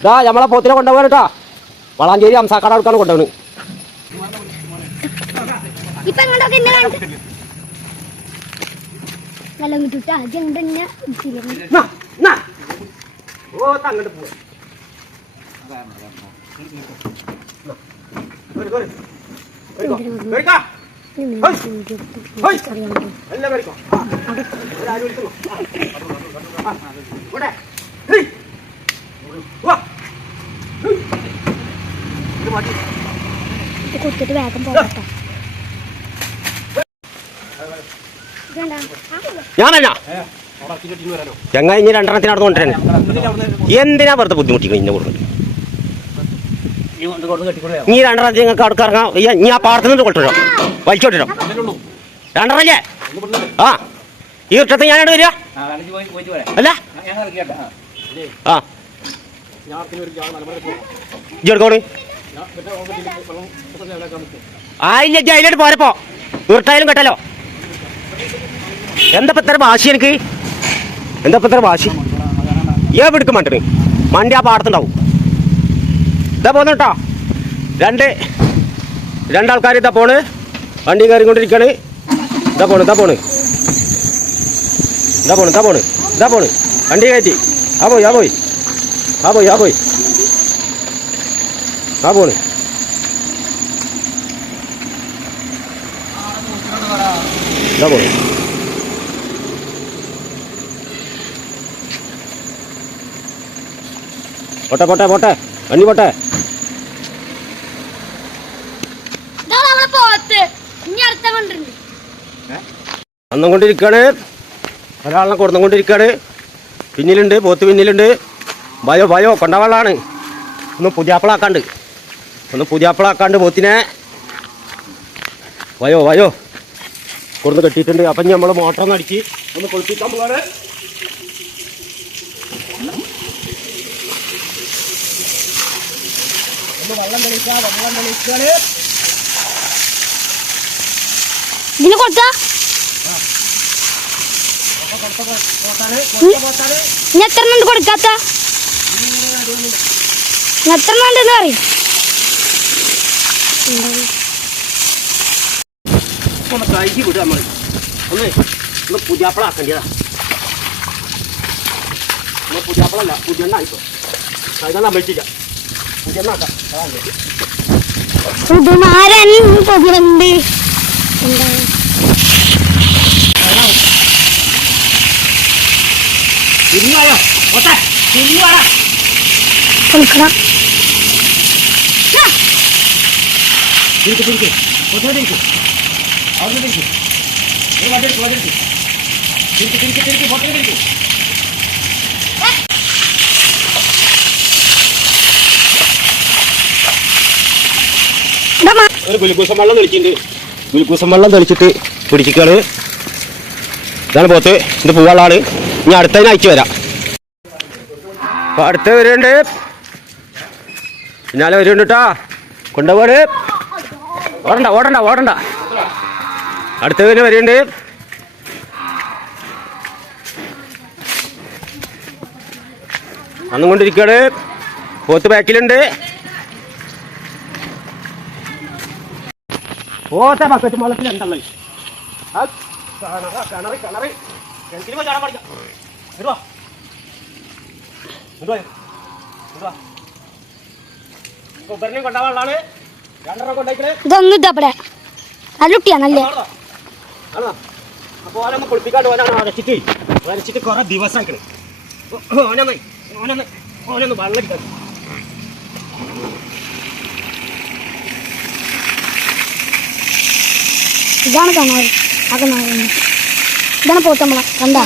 ഇതാ നമ്മളെ പോത്തിനെ കൊണ്ടുപോകാൻ കേട്ടോ. വളാഞ്ചേരി അംസാക്കട അടുക്കാണ് കൊണ്ടുപോകണ് ഇപ്പൊ ഇത്. കൊടുത്തിട്ട് വേഗം പോകട്ടെ ഞാനല്ല. ചങ്ങ ഇനി രണ്ടെണ്ണത്തിന് അവിടെ കൊണ്ടുവരാൻ എന്തിനാ വെറുതെ ബുദ്ധിമുട്ടിക്കുന്നത് ഇന്നെ കൊടുക്കുന്നത് നീ രണ്ടെണ്ണത്തിന് നിങ്ങൾക്ക് അവിടെ ഇറങ്ങാം നീ ആ പാടത്തു നിന്ന് കൊണ്ടുവരോ വലിച്ചോട്ടിരോ രണ്ടെണ്ണല്ലേ? ആ. ഈ ഇഷ്ടത്തെ ഞാനവിടെ വരിക? അല്ല? ആ. ഇജ്ജെടുക്കോണ് ആ ഇല്ല ഇജ്ജ് അതിലോട്ട് പോരപ്പോ. തീർത്തായാലും കേട്ടല്ലോ. എന്തപ്പോ ഇത്ര വാശി എനിക്ക്? എന്തപ്പോ ഇത്ര വാശി? ഏ പിടിക്കും മണ്ടന്? മണ്ടി ആ പാടത്തുണ്ടാവും. ഇതാ പോന്നു കേട്ടോ രണ്ട് രണ്ടാൾക്കാർ ഇതാ പോണ്. വണ്ടി കയറിക്കൊണ്ടിരിക്കാണ്. ഇതാ പോണ് ഇതാ പോണ്. ഇതാ പോണ് ഇതാ പോണ് ഇതാ പോണ്. വണ്ടി കയറ്റി. ആ പോയി ആ പോയി. ആ പോയി ആ പോയി. ആ പോണ്. ഇതാ പോണ്. പോട്ടെ പോട്ടെ പോട്ടെ. വണ്ടി പോട്ടെ. വന്നുകൊണ്ടിരിക്കുകയാണ് ഒരാളിനെ കൊടുന്നുകൊണ്ടിരിക്കുകയാണ് പിന്നിലുണ്ട് പോത്ത് പിന്നിലുണ്ട്. ഭയോ ഭയോ കൊണ്ടവളാണ്. ഒന്ന് പുതിയാപ്പിളാക്കാണ്ട്. ഒന്ന് പുതിയാപ്പിളാക്കാണ്ട് പോത്തിനെ. വയോ വയോ. കൊടുന്ന് കെട്ടിയിട്ടുണ്ട്. അപ്പം ഇനി നമ്മൾ മോട്ടർ ഒന്ന് അടിച്ച് ഒന്ന് കുളിപ്പിക്കാൻ പോകാൻ വെള്ളം തെളിക്കുക വെള്ളം ഇതിന് കൊടുത്താ? ഇനി എത്ര കൊടുക്കാത്ത? എത്ര പറയും. ഒന്ന് കഴുകി വിടുക നമ്മൾ ഒന്ന് ഒന്ന് പുതിയാപ്പിളാക്കേണ്ടതാ നമ്മൾ പുതിയാപ്പിളല്ല പുതിയെണ്ണ ആയിപ്പോ കഴുകാൻ പറ്റില്ല പുതിയെണ്ണ ആക്കാം പുതുമാരൻ ഒട്ടെ തിരിഞ്ഞു വേണം കൊടുക്കണം. തിരിക്ക് തിരിക്ക് ഒറ്റ തിരിക്ക് അവിടെ দেখো ഒരു വണ്ടി എടുക്ക് വണ്ടി দেখো തിരിക്ക് തിരിക്ക് പൊട്ടേ തിരിക്ക് ഇതാ മാ- ഒരു ഗുലുക്കൂസം വെള്ളം തെളിച്ചിട്ടുണ്ട് ഗുലുക്കൂസം വെള്ളം തെളിച്ചിട്ട് പിടിച്ചിക്കാണ് ഇതാണ് പോത്ത്. ഇത് പൂവാളാണ്. ഇനി അടുത്തതിന് അയച്ചു വരാം. അപ്പൊ അടുത്ത വരുന്നുണ്ട്. പിന്നാലെ വരുന്നുണ്ട് കേട്ടോ കൊണ്ടുപോട് ഓടണ്ട ഓടണ്ട ഓടണ്ട. അടുത്തതിന് വരുന്നുണ്ട് വന്നുകൊണ്ടിരിക്കുകയാണ്. പോത്ത് ബാക്കിലുണ്ട്. ബക്കറ്റ് വെള്ളത്തിൽ എന്തല്ലേ കിണറി കിണറി കിണറ്റിൽ പോയി ചാടാൻ പാടില്ല വരുവാ കൊബറിനെയും കൊണ്ടാവാനുള്ളതാണ് രണ്ടെണ്ണം കൊണ്ടേക്കണേ ഇതൊന്നും ഇതപ്പടെ നല്ല നല്ലുട്ടിയാ നല്ല. അപ്പോൾ ഓനൊന്ന് കുളിപ്പിക്കാണ്ട് ഓനാണ് അരച്ചിട്ട്. അരച്ചിട്ട് കുറേ ദിവസമാക്കണേ ഓനൊന്ന് ഓനൊന്ന് ഓനൊന്ന് വെള്ളം അടിക്കാൻ ഇതാണ് കാണാറ് ആ കാണാറ് ഇതാണ് പോത്തമ്മള കണ്ടാ?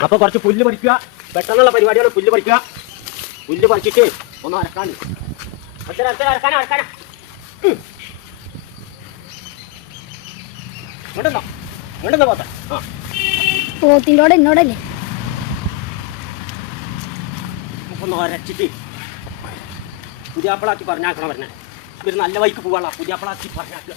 അപ്പൊ കുറച്ച് പുല്ല് പഠിക്കുക പെട്ടെന്നുള്ള പരിപാടിയാണ് പുല്ല് പഠിക്കുക പുല്ല് പഠിച്ചിട്ട് ഒന്ന് അരക്കാണ്ട് അരക്കാനാ ആ. പോത്തിന്റോടെ എന്നോടല്ലേ ഒന്ന് പുതിയാപ്പിളാക്കി പറഞ്ഞാക്കണ പറഞ്ഞേ ഇവർ നല്ല വൈക്ക് പോവാളാ പുതിയാപ്പിളാക്കി പറഞ്ഞാക്കുക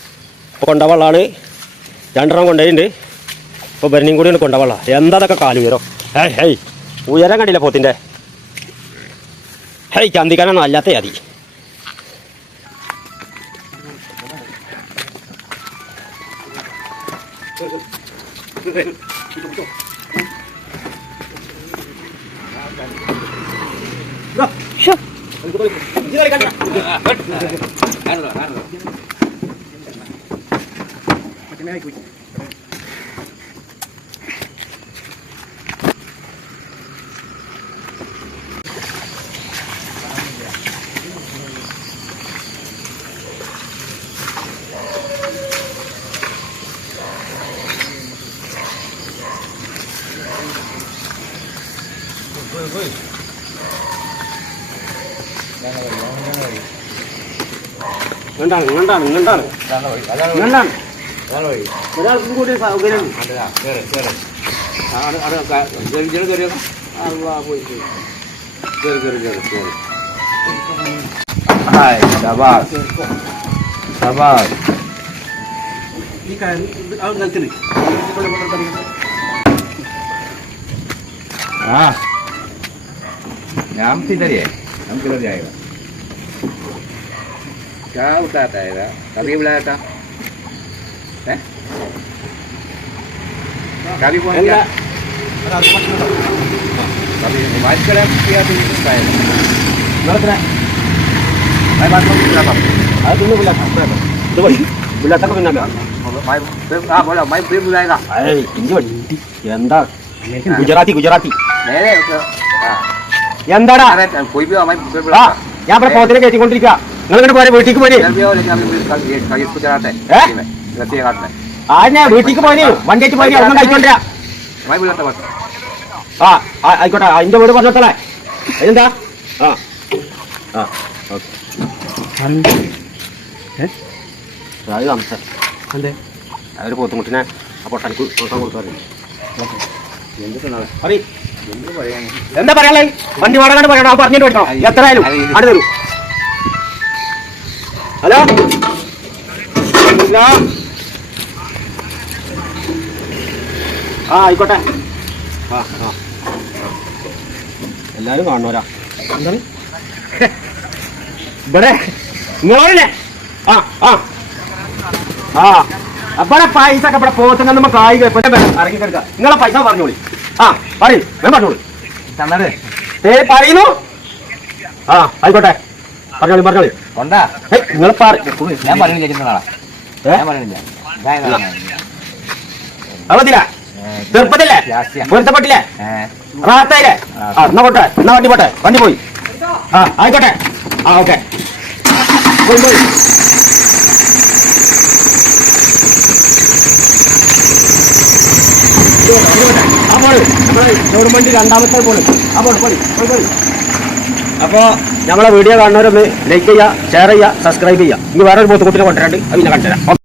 ഇപ്പോൾ കൊണ്ടവളാണ് രണ്ടെണ്ണം കൊണ്ടുപോയിട്ടുണ്ട് ഇപ്പോൾ ഭരണിയും കൂടിയാണ് കൊണ്ടവള എന്താ അതൊക്കെ കാൽ ഉയരം ഹേയ് ഹേയ്. ഉയരം കണ്ടില്ല പോത്തിന്റെ ഹേയ് ചന്തിക്കാനാണ് അല്ലാത്ത മതി show cái này của chị. Hãy subscribe cho kênh Ghiền Mì Gõ Để không bỏ lỡ những video hấp dẫn Kalau ini. Iya. Padahal tunggu udah Pak udah. Ada. Ada ada? Allah Hai, sabar. Sabar. Ini kan. Ah, ya, nyampe tadi ya, nyampe. Kau tak ada, tapi belajar. Koi biar mai beri ആ berapa? ഞാൻ ഇവിടെ പോത്തിനെ കയറ്റിക്കൊണ്ടിരിക്കുക നിങ്ങൾ ഇങ്ങോട്ട് പോരെ വീട്ടിലേക്ക് പോരെ ആ ഞാൻ വീട്ടിലേക്ക് പോരെ വണ്ടിയായിട്ട് പോരെ ഒന്നും കഴിച്ചോണ്ടിരാ? ആ ആ, ആയിക്കോട്ടെ. അതിന്റെ വീട് പറഞ്ഞോട്ടല്ലേ എന്താ ആ ആ ഓക്കെ. അത് സംസാരം Ande. അവർ പോത്തുമുട്ടിനെ ആ പൊട്ടാనికి നോക്കാൻ കൊടുക്കാറ് പറയ്. എന്താ പറയാനുള്ളത്? വണ്ടി വാടക പറയണോ. പറഞ്ഞിട്ട് പറ്റണോ എത്രയായാലും അടുത്ത് തരൂ ഹലോ? ഹലോ? ആ ആയിക്കോട്ടെ. ആ ആ. എല്ലാരും കാണണോരാ എന്താണ്? ഇവിടെ. നിങ്ങളല്ലേ ആ ആ. ആ. അവിടെ പൈസ ഒക്കെ ഇവിടെ പോത്തുന്ന നമ്മൾ കായിക ഇറങ്ങി കിടക്കുക നിങ്ങളെ പൈസ പറഞ്ഞോളി. ആ പറയൂ. ഞാൻ പറഞ്ഞോളി. Samare. ഏ പറയുന്നു. ആ ആയിക്കോട്ടെ. പറഞ്ഞോളി പറഞ്ഞോളി. കൊണ്ടാ? നിങ്ങൾ ഞാൻ പറയുന്നില്ല ഞാൻ പറയുന്നില്ല. ഞാൻ അവധില ചെറുപ്പത്തില്ലേ. പൊരുത്തപ്പെട്ടില്ലേ റാത്തായില്ലേ ആ. എന്നാ പോട്ടെ എന്നാ വണ്ടി പോട്ടെ? വണ്ടി പോയി. ആ ആയിക്കോട്ടെ. ആ ഓക്കെ. പോയി പോയി. ആ ഗവൺമെന്റ് രണ്ടാമത്തെ പോയി അപ്പോൾ ഞങ്ങളെ വീഡിയോ കാണുന്നവരൊന്ന് ലൈക്ക് ചെയ്യുക ഷെയർ ചെയ്യുക സബ്സ്ക്രൈബ് ചെയ്യുക ഇനി വേറൊരു പോത്തുകുട്ടിനെ കൊണ്ടുവരാണ്ട് അത് പിന്നെ കണ്ടുതരാം